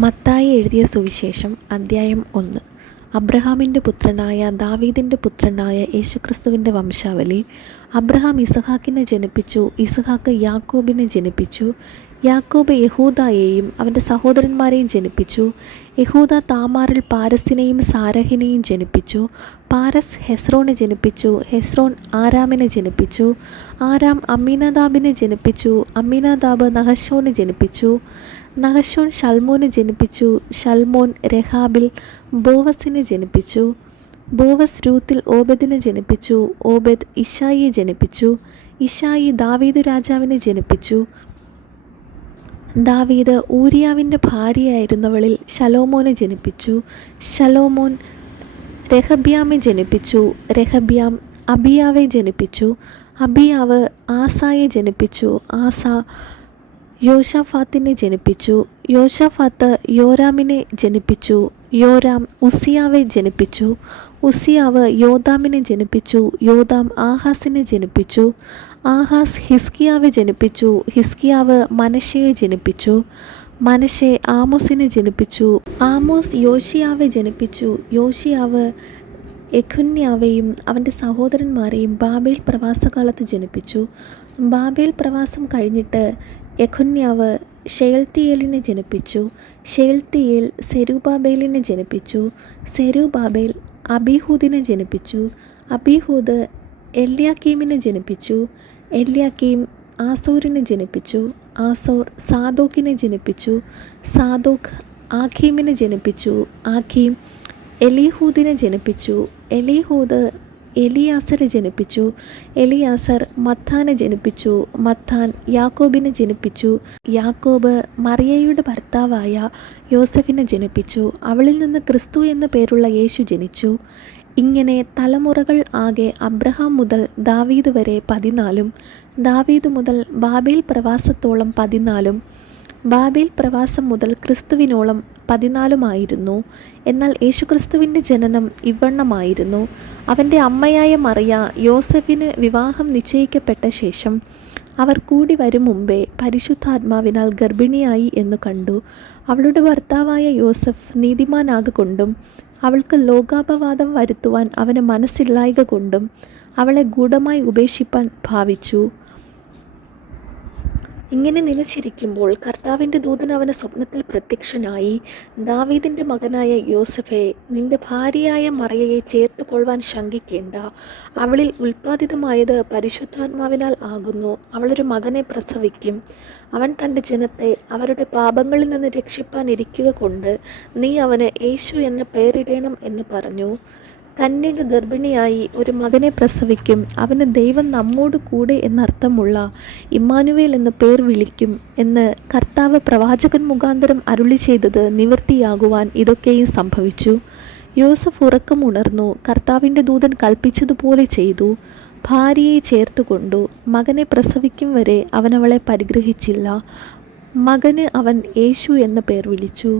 മത്തായി എഴുതിയ സുവിശേഷം അദ്ധ്യായം 1. അബ്രഹാമിൻ്റെ പുത്രനായ ദാവീദിൻ്റെ പുത്രനായ യേശുക്രിസ്തുവിൻ്റെ വംശാവലി. അബ്രഹാം ഇസഹാക്കിനെ ജനിപ്പിച്ചു, ഇസഹാക്ക് യാക്കോബിനെ ജനിപ്പിച്ചു, യാക്കോബ് യഹൂദായെയും അവൻ്റെ സഹോദരന്മാരെയും ജനിപ്പിച്ചു. യഹൂദ താമാറിൽ പാരസിനെയും സാരഹിനെയും ജനിപ്പിച്ചു. പാരസ് ഹെസ്രോനെ ജനിപ്പിച്ചു, ഹെസ്രോൻ ആരാമിനെ ജനിപ്പിച്ചു, ആരാം അമ്മീനാദാബിനെ ജനിപ്പിച്ചു, അമ്മീനാദാബ് നഹശോനെ ജനിപ്പിച്ചു, നഹശോൻ ശൽമോനെ ജനിപ്പിച്ചു, ശൽമോൻ രഹാബിൽ ബോവസിനെ ജനിപ്പിച്ചു, ബോവസ് രൂത്തിൽ ഓബദിനെ ജനിപ്പിച്ചു, ഓബദ് ഇശായിയെ ജനിപ്പിച്ചു, ഇശായി ദാവീദ് രാജാവിനെ ജനിപ്പിച്ചു, ദാവീദ് ഊരിയാവിൻ്റെ ഭാര്യയായിരുന്നവളിൽ ശലോമോനെ ജനിപ്പിച്ചു, ശലോമോൻ രഹബ്യാമെ ജനിപ്പിച്ചു, രഹബ്യാം അബിയാവെ ജനിപ്പിച്ചു, അബിയാവ് ആസായെ ജനിപ്പിച്ചു, ആസ യോശാഫാത്തിനെ ജനിപ്പിച്ചു, യോശാഫാത്ത് യോരാമിനെ ജനിപ്പിച്ചു, യോരാം ഉസിയാവെ ജനിപ്പിച്ചു, ഉസിയാവ് യോദാമിനെ ജനിപ്പിച്ചു, യോദാം ആഹാസിനെ ജനിപ്പിച്ചു, ആഹാസ് ഹിസ്കിയാവെ ജനിപ്പിച്ചു, ഹിസ്കിയാവ് മനശ്ശയെ ജനിപ്പിച്ചു, മനശ്ശെ ആമോസിനെ ജനിപ്പിച്ചു, ആമോസ് യോശിയാവെ ജനിപ്പിച്ചു, യോശിയാവ് യെഖുന്യാവെയും അവൻ്റെ സഹോദരന്മാരെയും ബാബേൽ പ്രവാസകാലത്ത് ജനിപ്പിച്ചു. ബാബേൽ പ്രവാസം കഴിഞ്ഞിട്ട് യെഖുന്യാവ് ഷെയൽത്തിയേലിനെ ജനിപ്പിച്ചു, ഷെയൽത്തിയേൽ സെരുബാബേലിനെ ജനിപ്പിച്ചു, സെരുബാബേൽ അബീഹൂദിനെ ജനിപ്പിച്ചു, അബീഹൂദ് എല്യാക്കീമിനെ ജനിപ്പിച്ചു, എല്യാക്കീം ആസോരിനെ ജനിപ്പിച്ചു, ആസോർ സാദോക്കിനെ ജനിപ്പിച്ചു, സാദോക്ക് ആഖീമിനെ ജനിപ്പിച്ചു, ആഖീം എലീഹൂദിനെ ജനിപ്പിച്ചു, എലീഹൂദ് എലിയാസരെ ജനിപ്പിച്ചു, എലിയാസർ മത്താനെ ജനിപ്പിച്ചു, മത്താൻ യാക്കോബിനെ ജനിപ്പിച്ചു, യാക്കോബ് മറിയയുടെ ഭർത്താവായ യോസഫിനെ ജനിപ്പിച്ചു, അവളിൽ നിന്ന് ക്രിസ്തു എന്ന പേരുള്ള യേശു ജനിച്ചു. ഇങ്ങനെ തലമുറകൾ ആകെ അബ്രഹാം മുതൽ ദാവീദ് വരെ 14, ദാവീദ് മുതൽ ബാബേൽ പ്രവാസത്തോളം 14, ബാബേൽ പ്രവാസം മുതൽ ക്രിസ്തുവിനോളം 14 എന്നാൽ യേശുക്രിസ്തുവിൻ്റെ ജനനം ഇവണ്ണമായിരുന്നു. അവൻ്റെ അമ്മയായ മറിയ യോസഫിന് വിവാഹം നിശ്ചയിക്കപ്പെട്ട ശേഷം അവർ കൂടി വരും മുമ്പേ പരിശുദ്ധാത്മാവിനാൽ ഗർഭിണിയായി എന്ന് കണ്ടു. അവളുടെ ഭർത്താവായ യോസഫ് നീതിമാനാകൊണ്ടും അവൾക്ക് ലോകാപവാദം വരുത്തുവാൻ അവന് മനസ്സില്ലായ്ക കൊണ്ടും അവളെ ഗൂഢമായി ഉപേക്ഷിപ്പാൻ ഭാവിച്ചു. ഇങ്ങനെ നിലച്ചിരിക്കുമ്പോൾ കർത്താവിൻ്റെ ദൂതൻ അവന് സ്വപ്നത്തിൽ പ്രത്യക്ഷനായി, ദാവീദിൻ്റെ മകനായ യോസഫേ, നിന്റെ ഭാര്യയായ മറിയയെ ചേർത്തുകൊള്ളുവാൻ ശങ്കിക്കേണ്ട. അവളിൽ ഉൽപ്പാദിതമായത് പരിശുദ്ധാത്മാവിനാൽ ആകുന്നു. അവളൊരു മകനെ പ്രസവിക്കും. അവൻ തൻ്റെ ജനത്തെ അവരുടെ പാപങ്ങളിൽ നിന്ന് രക്ഷിപ്പാൻ ഇരിക്കുക കൊണ്ട് നീ അവന് യേശു എന്ന പേരിടേണം എന്ന് പറഞ്ഞു. കന്യക ഗർഭിണിയായി ഒരു മകനെ പ്രസവിക്കും. അവന് ദൈവം നമ്മോട് കൂടെ എന്നർത്ഥമുള്ള ഇമ്മാനുവേൽ എന്ന പേർ വിളിക്കും എന്ന് കർത്താവ് പ്രവാചകൻ മുഖാന്തരം അരുളി ചെയ്തത് നിവൃത്തിയാകുവാൻ ഇതൊക്കെയും സംഭവിച്ചു. യോസഫ് ഉറക്കമുണർന്നു, കർത്താവിൻ്റെ ദൂതൻ കൽപ്പിച്ചതുപോലെ ചെയ്തു. ഭാര്യയെ ചേർത്തുകൊണ്ടു. മകനെ പ്രസവിക്കും വരെ അവൻ അവളെ പരിഗ്രഹിച്ചില്ല. മകന് അവൻ യേശു എന്ന പേർ വിളിച്ചു.